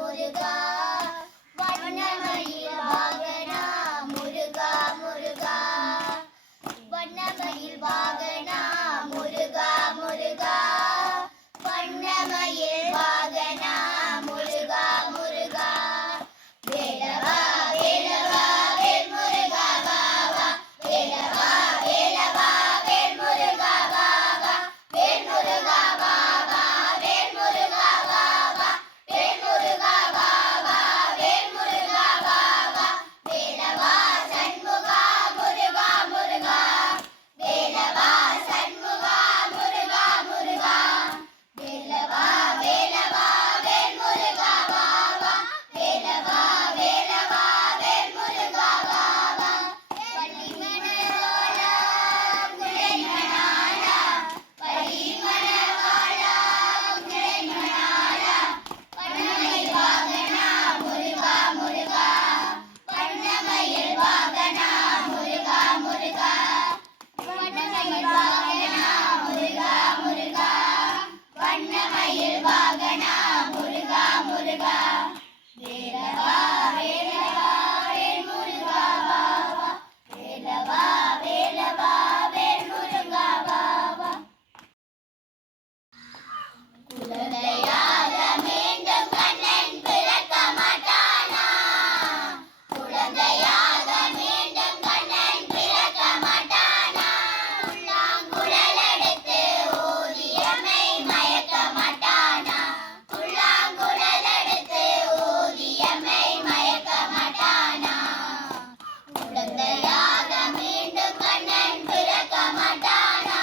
முருகா வண்ணமயில் வாகனா முருகா முருகா வண்ணமயில் வாகனா முருகா முருகா வண்ணமயில் வாகனா முருகா முருகா வேலவா வேலவா வேல் முருகா வாவா வேலவா வேலவா வேல் முருகா வாவா வேல் முருகா வாவா வேல் முருகா வாவா வேல் முருகா வாவா வேல் முருகா வாவா வேலவா சண்முகா முருகா முருகா வேலவா சண்முகா முருகா முருகா வேலவா வேலவா வேல் முருகா வாவா வேலவா வேலவா வேல் முருகா வாவா பள்ளிமணவாளா குழைமணாளா பள்ளிமணவாளா குழைமணாளா வண்ணமயில் வாகனா முருகா முருகா வண்ணமயில் வாகனா முருகா முருகா வண்ணமயில் வாகனா முருகா முருகா வண்ணமயில் வாகனா முருகா முருகா வேலவா வேலவா வேல் முருகா வாவா வேலவா வேலவா வேல் முருகா வாவா குழந்தையாக மீண்டும் கண்ணன் பிறக்க மாட்டானா குழந்தையாக மீண்டும் கண்ணன் பிறக்க மாட்டானா புல்லாங்குழல் எடுத்து ஊதியமை மயக்க மாட்டானா புல்லாங்குழல் எடுத்து ஊதியமை மயக்க மாட்டானா குழந்தையாக மீண்டும் கண்ணன் பிறக்க மாட்டானா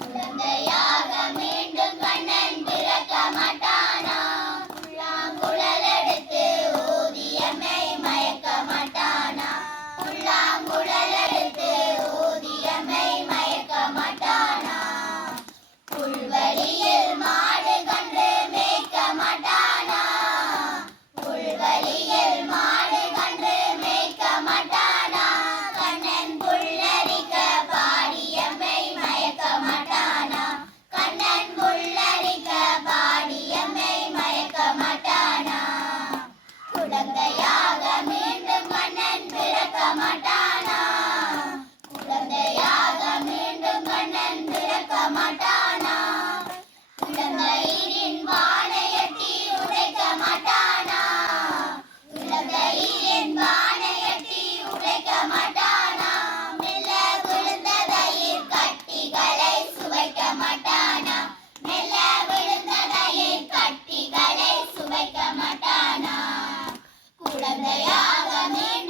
குழந்தையாக மீண்டும் கண்ணன் பிறக்க மாட்டானா புல்லாங்குழல் எடுத்து ஊதியமை மயக்க மாட்டானா புல்லாங்குழல் எடுத்து ஊதியமை மயக்க மாட்டானா புல்வெளியில் மாடு கன்று மேய்க்க மாட்டானா புல்வெளியில் மாடு கன்று மேய்க்க மாட்டானா கண்ணன் புல்லரிக்க பாடியம்மை மயக்க மாட்டானா கண்ணன் புல்லரிக்க பாடியம்மை மயக்க மாட்டானா குழந்தையாக மீண்டும் கண்ணன் பிறக்க மாட்டானா குழந்தையாக மீண்டும் கண்ணன் பிறக்க மாட்டானா இளந்தயிரின் வானையட்டி உடைக்க மாட்டானா இளந்தயிரின் வானையட்டி உடைக்க மாட்டானா மெல்ல விழுந்த தயிர் கட்டிகளை சுவைக்க மாட்டானா மெல்ல விழுந்த தயிர் கட்டிகளை சுவைக்க மாட்டானா குழந்தையாக மீண்டும்